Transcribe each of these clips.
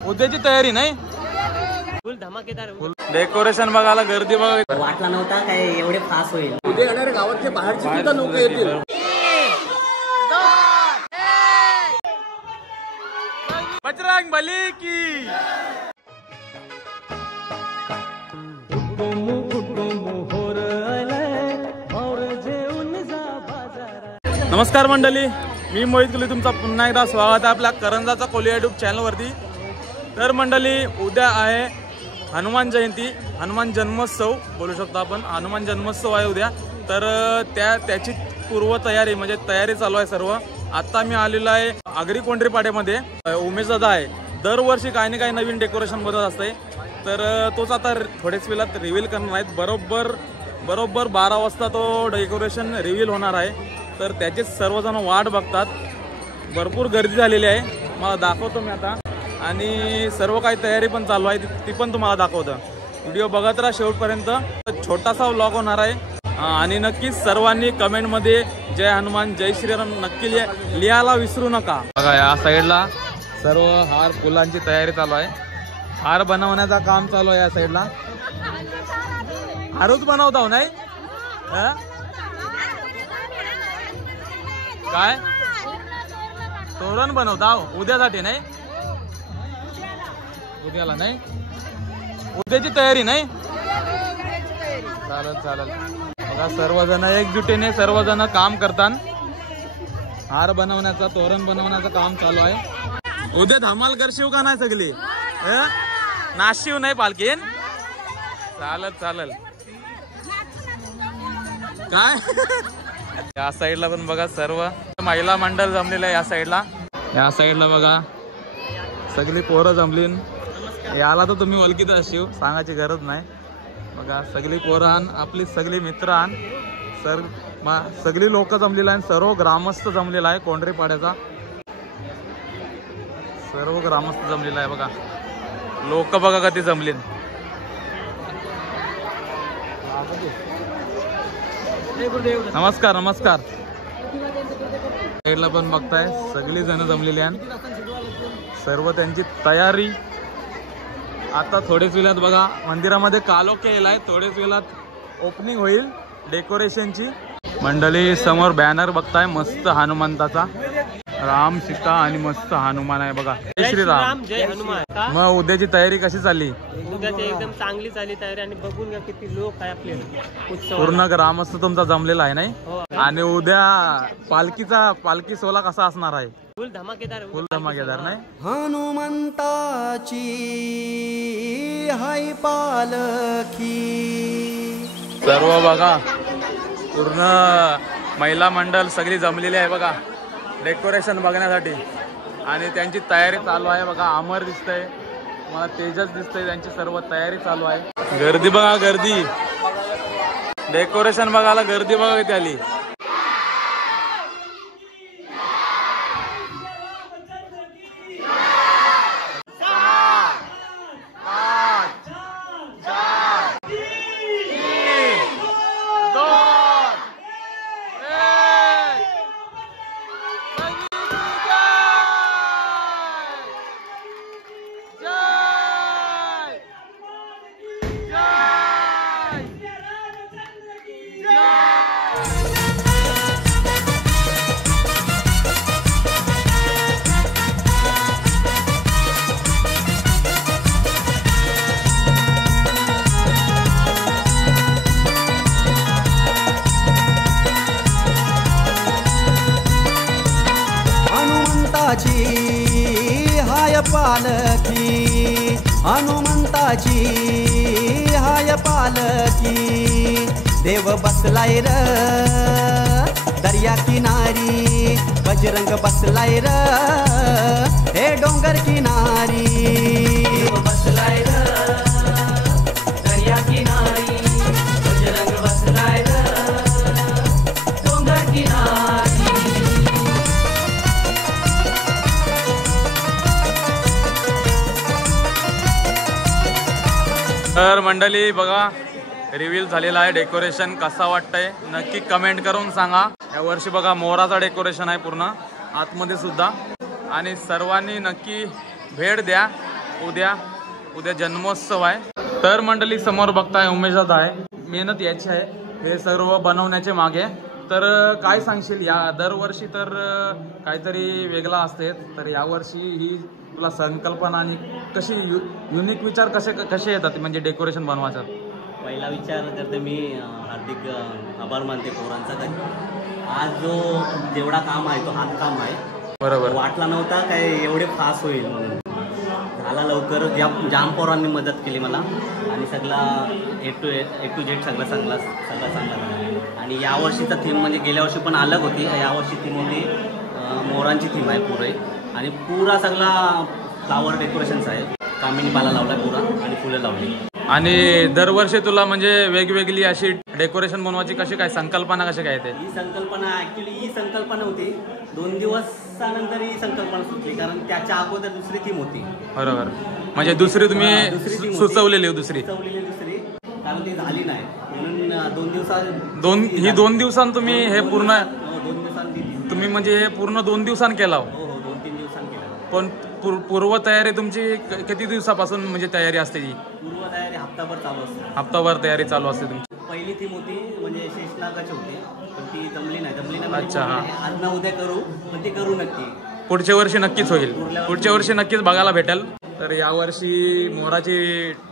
उद्याची तयारी नाही फुल धमाकेदार डेकोरेशन बघायला गर्दी बघा वाटला नव्हता काय एवढे फास्ट होईल। उद्या येणारे गावातले बाहेरचे सुद्धा लोक येतील। बजरंग बली की नमस्कार मंडळी, मी मोहित कोली तुमचा पुन्हा एकदा स्वागत आहे आपल्या करंजाचा कोली यूट्यूब चॅनलवरती। तर मंडळी, उद्या आहे हनुमान जयंती, हनुमान जन्मोत्सव बोलू शकतो आपण। हनुमान जन्मोत्सव आहे उद्या, तर त्याची पूर्वतयारी म्हणजे तयारी चालू आहे सर्व। आता मी आलेलो आहे आगरी कोंढरी पाड्यामध्ये, उमेश दादा आहे। दरवर्षी काही ना काही नवीन डेकोरेशन बनत असते, तर तोच आता थोड्याच वेळात रिव्हील करणार आहेत। बरोबर 12 वाजता तो डेकोरेशन रिव्हील होणार आहे, तर त्याचे सर्वजण वाट बघतात। भरपूर गर्दी झालेली आहे, मला दाखवतो मी आता, आणि सर्व काही तयारी पण चालू आहे ती पण तुम्हाला दाखवतो। व्हिडिओ बघत राहा शेवटपर्यंत। छोटासा व्लॉग होणार आहे, आणि नक्कीच सर्वांनी कमेंटमध्ये जय हनुमान जय श्रीराम नक्की लिहायला विसरू नका। बघा या साईडला सर्व हार फुलांची तयारी चालू आहे, हार बनवण्याचा काम चालू आहे या साईडला। हारच बनवता हो नाही काय तोरण बनवता उद्यासाठी नाही, उद्याला नाही, उद्याची तयारी नाही। चालेल बघा सर्वजण एकजुटीने सर्वजण काम करतात, हार बनवण्याचा तोरण बनवण्याचं काम चालू आहे। उद्या धमाल करशीव का नाही सगळी? नाशिव नाही पालखीन? चालेल काय या साईडला पण बघा सर्व महिला मंडळ जमलेलं आहे। या साईडला बघा सगळी पोरं जमलीन। याला तर तुम्ही ओळखीत असशीव, सांगायची गरज नाही। बघा सगळी पोरं आण, आपली सगळी मित्र आण, सगळी लोक जमलेली आहे, सर्व ग्रामस्थ जमलेला आहे कोंढरी पाड्याचा। सर्व ग्रामस्थ जमलेला आहे, बघा लोक बघा कधी जमलीन। नमस्कार साईडला पण बघताय सगळी जण जमलेली आहेत, सर्व त्यांची तयारी। आता थोडेच वेळात बघा मंदिरामध्ये कालोख केलेला आहे, थोडेच वेळात ओपनिंग होईल डेकोरेशनची। मंडळी समोर बॅनर बघताय मस्त हनुमंताचा, राम सीता आणि मस्त हनुमान आहे बघा। जय श्रीराम जय हनुमान। मग उद्याची तयारी कशी चालली? उद्याची एकदम चांगली चालली तयारी, आणि बघून घ्या किती लोक आहे आपले उत्सव। पूर्ण ग्रामस्थ तुमचा जमलेला आहे नाही? आणि उद्या पालखी सोहळा कसा असणार आहे? फुल धमाकेदार नाही? हनुमंताची हाय पालखी। सर्व बघा पूर्ण महिला मंडळ सगळी जमलेली आहे बघा डेकोरेशन बघण्यासाठी, आणि त्यांची तयारी चालू आहे बघा। अमर दिसतंय मला, तेजस दिसतंय, त्यांची सर्व तयारी चालू आहे। गर्दी बघा, गर्दी डेकोरेशन बघायला गर्दी बघा किती आली। हाय पालखी, हनुमंताची हाय पालखी। देव बसलाय र दर्या किनारी, बजरंग बसलाय र हे डोंगर किनारी। देव बसलाय र दर्या किनारी, बजरंग बसलाय र डोंगर किनारी। तर मंडळी बघा रिव्हील झालेला आहे, डेकोरेशन कसा वाटतंय नक्की कमेंट करून सांगा। या वर्षी बघा मोराचा डेकोरेशन आहे पूर्ण आतमध्ये सुद्धा, आणि सर्वांनी नक्की भेट द्या। उद्या जन्मोत्सव आहे। तर मंडळी समोर बघताय उमेश दादा आहे, मेहनत याची आहे हे सर्व बनवण्याचे मागे। तर काय सांगशील, या दरवर्षी तर काहीतरी वेगळा असते, तर यावर्षी ही तुला संकल्पना आणि कशी युनिक विचार कसे येतात म्हणजे डेकोरेशन बनवायचं? पहिला विचार करते मी हार्दिक आभार मानते पोरांचा, आज जो जेवढा काम आहे तो हातकाम आहे। बरोबर, वाटला नव्हता काय एवढे फास्ट होईल म्हणून, झाला लवकर। जाम पोरांनी मदत केली मला आणि सगळा ए टू झेड सगळा चांगला झाला। आणि यावर्षीचा थीम म्हणजे गेल्या वर्षी पण अलग होती, यावर्षी थीम होती मोरांची थीम आहे पुरे, आणि पुरा सगळा फ्लावर डेकोरेशन्स आहे, कामिनी पाला लावलाय पुरा आणि फुलं लावली। आणि दरवर्षी तुला म्हणजे वेगवेगळी अशी डेकोरेशन बनवायची कशी काय संकल्पना कशी काय येते? ही संकल्पना ऍक्च्युली ही संकल्पना होती 2 दिवसानंतर ही संकल्पना सुचली, कारण त्याच्या अगोदर दुसरी थीम होती। बरोबर, म्हणजे दुसरी तुम्ही सुचवलेली दुसरी, कारण ती झाली नाही म्हणून 2 दिवसात 2 दिवसांत तुम्ही हे पूर्ण 2 दिवसांनी तुम्ही म्हणजे हे पूर्ण 2 दिवसांत केला? हो 2-3 दिवसांनी केलं। पण पूर्व तयारी तुमची किती दिवसापासून म्हणजे तयारी असते? ती पूर्व तयारी हप्ताभर चालू असते। हप्ताभर तयारी चालू असते तुमची? पहिली थीम होती म्हणजे शेषनागाची होती, पण ती जमली नाही। अच्छा, हा. आज ना उद्या करू, पण ती करू नक्की। पुढच्या वर्षी नक्कीच होईल, पुढच्या वर्षी नक्कीच बघायला भेटेल। तर यावर्षी मोराची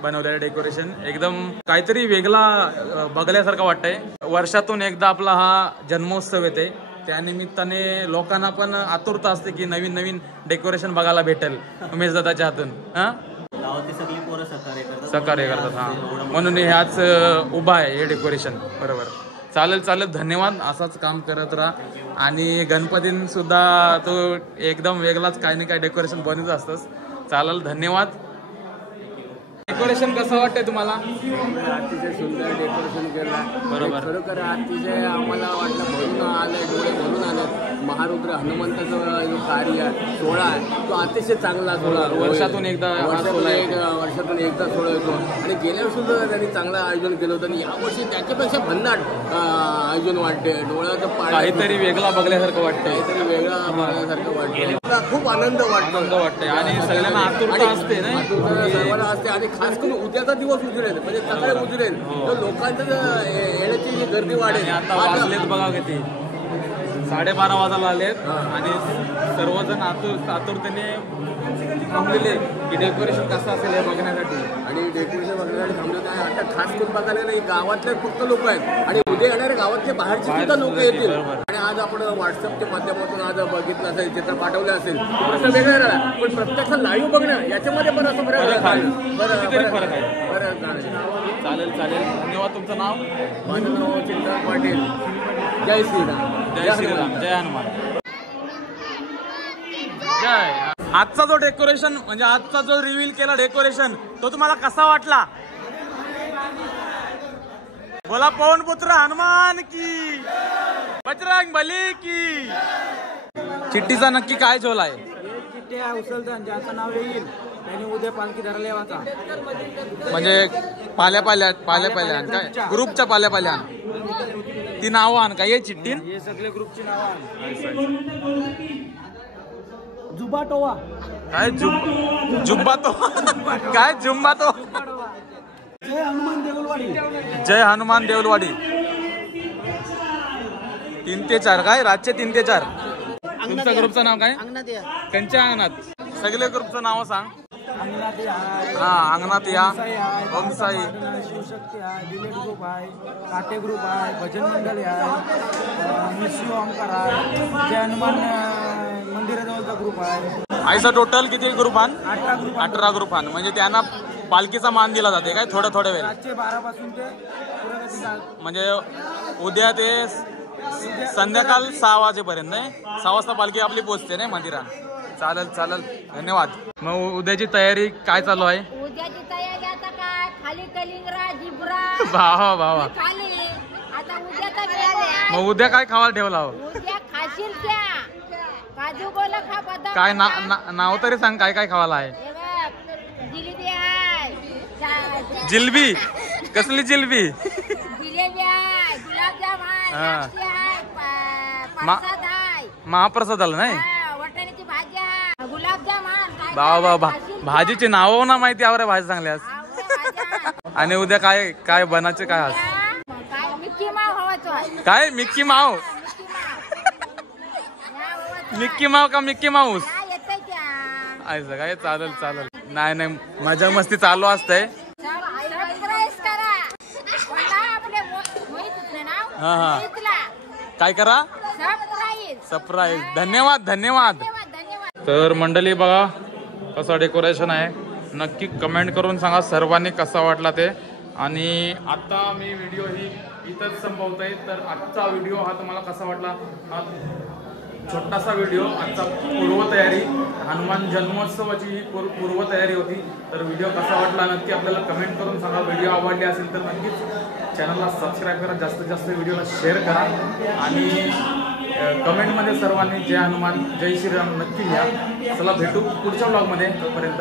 बनवलेलं डेकोरेशन एकदम काहीतरी वेगळा बघण्यासारखं वाटतंय। वर्षातून एकदा आपला हा जन्मोत्सव येते, त्यानिमित्ताने लोकांना पण आतुरता असते की नवीन नवीन डेकोरेशन बघायला भेटेल उमेश दादाच्या हातून। हा, गावातली सगळी पोरं सहकार्य करतात, हा, म्हणून हे आज उभा आहे हे डेकोरेशन। बरोबर, चालेल, धन्यवाद, असाच काम करत राहा। आणि गणपतीन सुद्धा तो एकदम वेगळाच काही ना काही डेकोरेशन बनवत असतोस। चालेल, धन्यवाद। डेकोरेशन कसं वाटतंय तुम्हाला? अतिशय सुंदर डेकोरेशन केलं। बरोबर, खरोखर अतिशय आम्हाला वाटलं भरून आलंय, डोळे भरून आलं। महारुद्र हनुमंताचा जो कार्य सोहळा आहे तो अतिशय चांगला सोहळा, वर्षातून एकदा वर्षातून एकदा सोहळा येतो। आणि गेल्या वर्षी सुद्धा त्यांनी चांगलं आयोजन केलं होतं, आणि यावर्षी त्याच्यापेक्षा भन्नाट आयोजन वाटते। डोळ्याचं काहीतरी वेगळा बघण्यासारखं वाटतंय, काहीतरी वेगळा बघण्यासारखं वाटतं, मला खूप आनंद वाटतोय। आणि सगळ्यांना आतुरता असते ना, सर्वांना असते। आणि खास करून उद्याचा दिवस उजळेल, म्हणजे सकाळी उजळेल, तर लोकांचं येण्याची गर्दी वाढेल। आता वाजलेत बघा किती, 12:30 वाजायला आलेत आणि सर्वजण आतुरतेने थांबलेले की डेकोरेशन कसं असेल हे बघण्यासाठी। आणि डेकोरेशन बघण्यासाठी थांबलेलं आहे। आता खास करून बघायला नाही, गावातले फक्त लोक आहेत आणि उद्या येणारे गावातले बाहेरचे सुद्धा लोक येतील। आणि आज आपण व्हॉट्सअपच्या माध्यमातून आज बघितलं असेल, चित्र पाठवलं असेल, प्रश्न वेगळा राहिला, पण प्रत्यक्षात लाईव्ह बघणं याच्यामध्ये पण असं फरक आहे। चालेल, धन्यवाद। तुमचं नाव? माझं नाव चिंता पाटील। जय श्रीराम, जय श्रीराम, जय हनुमान, जय। आजचा जो डेकोरेशन म्हणजे आजचा जो रिव्हील केला डेकोरेशन, तो तुम्हाला कसा वाटला? बोला, पवन पुत्र हनुमान की, बजरंग बली की। चिठ्ठीचा नक्की काय झोल आहे? चिठ्ठी उचलतात, ज्याचं नाव येईल त्याने उद्या पालखी धरायला यावाचा। म्हणजे पाल्या काय ग्रुपच्या पाल्या ती नावं आण काय चिठ्ठीन? हे सगळे ग्रुपची नावं आण। जुबाटोवा काय जुब्बा तो काय जुम्बा तो? जय हनुमान देऊलवाडी, जय हनुमान देऊलवाडी। 3 ते 4 काय? रातचे 3 ते 4। तुमच्या ग्रुपचं नाव काय? कंच्या अंगणात। सगळे ग्रुपचं नाव सांग। हा, अंगणात या, ओमसाई, शिवशक्ती आहे, डिलेट ग्रुप आहे, काटे ग्रुप आहे, भजन मंडळी आहे, मिशिव ओमकार आहे, जय हनुमान मंदिराजवळचा ग्रुप आहे। आयसा टोटल किती ग्रुप आण? 18 ग्रुप आण। म्हणजे त्यांना पालखीचा मान दिला जाते काय थोड्या वेळ? रातचे 12 पासून ते म्हणजे उद्या ते संध्याकाळ 6 वाजेपर्यंत नाही, 6 वाजता पालखी आपली पोहोचते नाही मंदिरात। चालेल, धन्यवाद। मग उद्याची तयारी काय चालू आहे? उद्याची तयारी आता काय, खाली कलिंगरा, जिब्रा, भावा खाली आता उद्याचा वेळ आहे। मग उद्या काय खावायला ठेवला हो? उद्या खाशील त्या काजू गोला खा, बदाम काय खा। नाव तरी सांग, काय काय खावायला आहे? हे बघ, जिलेबी आहे, जिलबी? कसली जिलबी? जिलेबी आहे, गुलाबजाम आहे, लापशी आहे, प्रसाद आहे, महाप्रसाद आला नाही? वाटाण्याची भाजी आहे, गुलाबजाम आहे। बाबा भाजीची नावं ना माहिती आवरे भाजी चांगल्यास. आणि उद्या काय काय बनायचे काय आज काय मिक्की माव हवाचो आहे. काय मिक्की माव मिक्की माव का मिक्की माऊस काय येतंय त्या ऐसा काय चालेल चालेल. नाही नाही मजा मस्ती चालू असते. सबस्क्राईब करा. कोणता आपले मोहितचं नाव हा, हा. मोहितला काय करा सबस्क्राईब. सरप्राईज. धन्यवाद धन्यवाद. धन्यवाद. तर मंडळी बघा कसं डेकोरेशन आहे. नक्की कमेंट करून सांगा सर्वांनी कसा वाटला ते. आणि आता मी व्हिडिओ ही इथंच संपवतोय. तर आजचा व्हिडिओ हा तुम्हाला कसा वाटला. हा छोटासा व्हिडिओ आजचा पूर्वतयारी हनुमान जन्मोत्सवाची ही पूर्वतयारी होती. तर व्हिडिओ कसा वाटला नक्की आपल्याला कमेंट करून सांगा. व्हिडिओ आवडली असेल तर नक्कीच चॅनलला सबस्क्राईब करा. जास्तीत जास्त व्हिडिओला शेअर करा. आणि कमेंटमध्ये सर्वांनी जय हनुमान जय श्रीराम नक्की लिहा. चला भेटू पुढच्या ब्लॉगमध्ये. तोपर्यंत